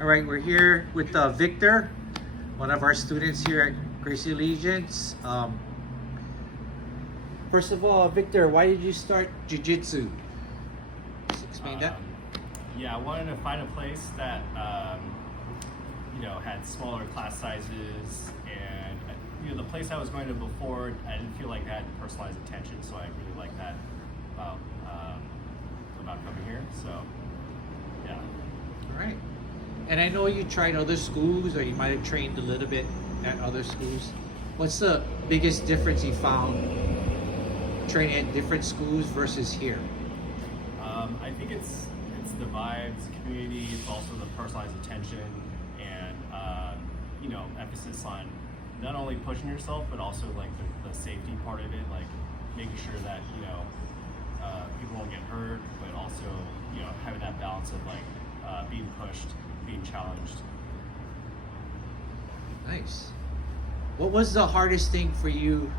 All right, we're here with Victor, one of our students here at Gracie Allegiance. First of all, Victor, why did you start Jiu-Jitsu? Just explain that. Yeah, I wanted to find a place that had smaller class sizes, and the place I was going to before, I didn't feel like I had personalized attention, so I really liked that about coming here. So, yeah. All right. And I know you tried other schools, or you might have trained a little bit at other schools. What's the biggest difference you found training at different schools versus here? I think it's the vibes, the community. It's also the personalized attention, and emphasis on not only pushing yourself, but also like the safety part of it, like making sure that people won't get hurt, but also having that balance of like being pushed, being challenged. Nice. What was the hardest thing for you,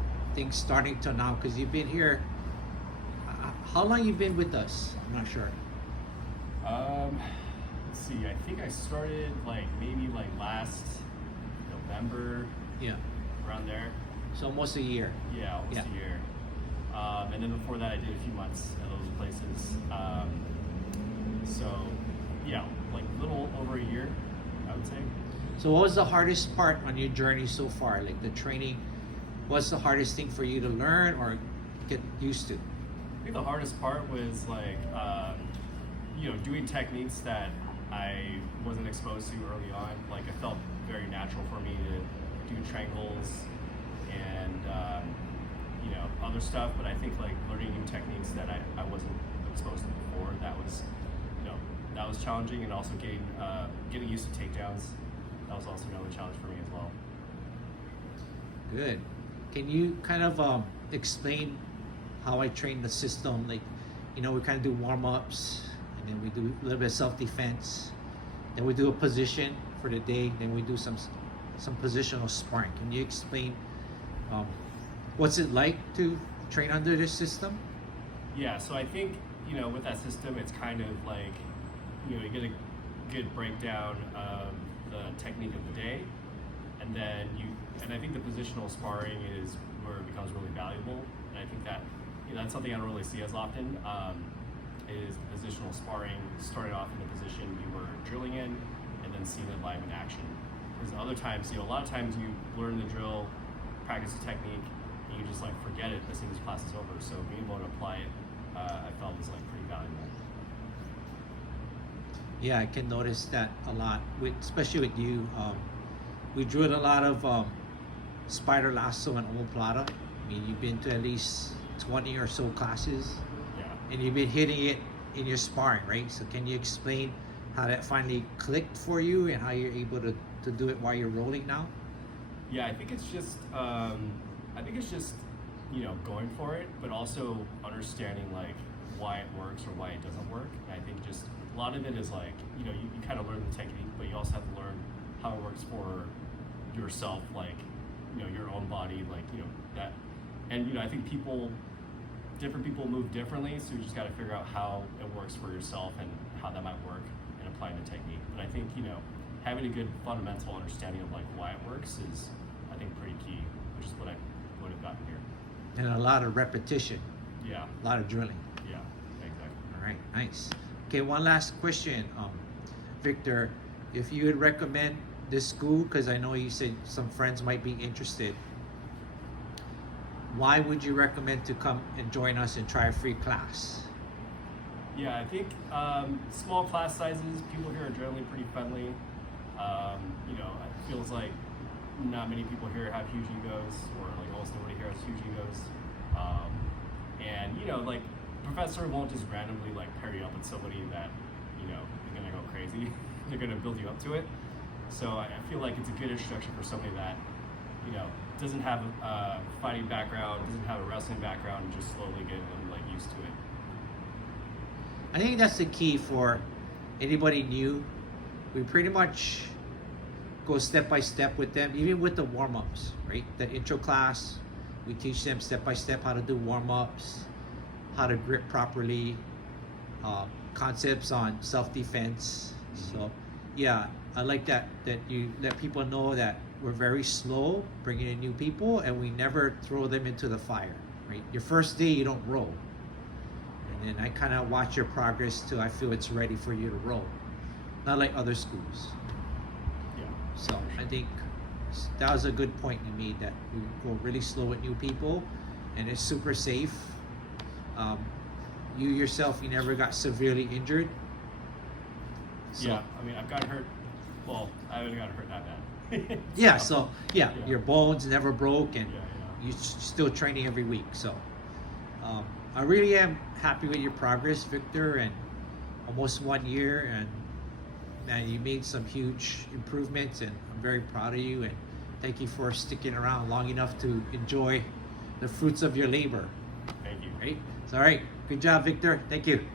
starting to now? Because you've been here. How long you been with us? I'm not sure. Let's see. I think I started maybe last November. Yeah. Around there. So almost a year. Yeah, almost a year. And then before that, I did a few months at those places. So yeah, a little over a year, I would say. So what was the hardest part on your journey so far? Like the training, what's the hardest thing for you to learn or get used to? I think the hardest part was doing techniques that I wasn't exposed to early on. Like it felt very natural for me to do triangles and other stuff, but I think learning new techniques that I wasn't exposed to before, that was challenging, and also getting used to takedowns. That was also another challenge for me as well. Good. Can you kind of explain how I train the system? We kind of do warm-ups, and then we do a little bit of self-defense, then we do a position for the day, then we do some positional sparring. Can you explain what's it like to train under this system? Yeah, so I think with that system, it's kind of you get a good breakdown of the technique of the day, and then I think the positional sparring is where it becomes really valuable, and I think that that's something I don't really see as often. Is positional sparring, starting off in the position you were drilling in, and then seeing it live in action. Because other times, a lot of times you learn the drill, practice the technique, and you just forget it as soon as class is over. So being able to apply it, I felt was pretty valuable. Yeah, I can notice that a lot, especially with you. We drilled a lot of spider lasso and omoplata. I mean, you've been to at least 20 or so classes. Yeah. And you've been hitting it in your sparring, right? So can you explain how that finally clicked for you and how you're able to do it while you're rolling now? Yeah, I think it's just going for it, but also understanding why it works or why it doesn't work. And I think just a lot of it is you kind of learn the technique, but you also have to learn how it works for yourself, your own body, that. And I think different people move differently, so you just got to figure out how it works for yourself and how that might work and applying the technique. But I think having a good fundamental understanding of why it works is, I think, pretty key, which is what I would have gotten here. And a lot of repetition. Yeah. A lot of drilling. Yeah, exactly. All right, nice. Okay, one last question, Victor. If you would recommend this school, because I know you said some friends might be interested, why would you recommend to come and join us and try a free class? Yeah, I think small class sizes, people here are generally pretty friendly. It feels like not many people here have huge egos, or almost nobody here has huge egos. And professor won't just randomly pair you up with somebody that you're gonna go crazy. They're gonna build you up to it. So I feel like it's a good introduction for somebody that doesn't have a fighting background, doesn't have a wrestling background, and just slowly getting used to it. I think that's the key for anybody new. We pretty much go step by step with them, even with the warm-ups, right? The intro class, we teach them step by step how to do warm-ups, how to grip properly, concepts on self-defense. So yeah, I like that you let people know that we're very slow bringing in new people, and we never throw them into the fire. Right, your first day you don't roll, and then I kind of watch your progress till I feel it's ready for you to roll. Not like other schools. Yeah. So I think that was a good point you made, that we go really slow with new people, and it's super safe. You yourself, you never got severely injured. So, Yeah, I mean, I've gotten hurt. Well, I haven't gotten hurt that bad. yeah, so yeah, Yeah. your bones never broke, and Yeah. you're still training every week. So I really am happy with your progress, Victor, and almost 1 year, and man, you made some huge improvements, and I'm very proud of you, and thank you for sticking around long enough to enjoy the fruits of your labor. Thank you. Right? So, all right, good job, Victor. Thank you.